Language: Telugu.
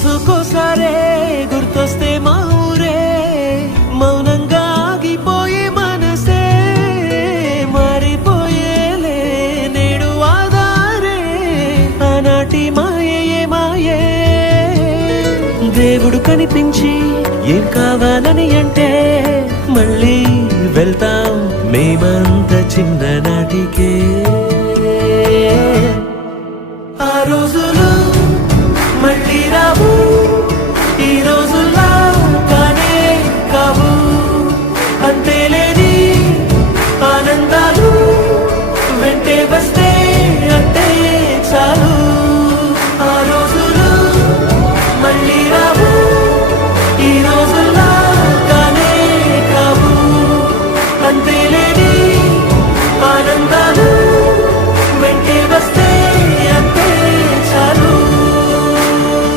రోజుకోసారే గుర్తొస్తే మా ఊరే మౌనంగా ఆగిపోయే మనసే మారిపోయేలే నేడు ఆధారే ఆనాటి మాయే మాయే దేవుడు కనిపించి ఏం కావాలని అంటే మళ్ళీ వెళ్తాం మేమంత చిన్ననాటికే ఆ రోజులు మళ్ళీ రావు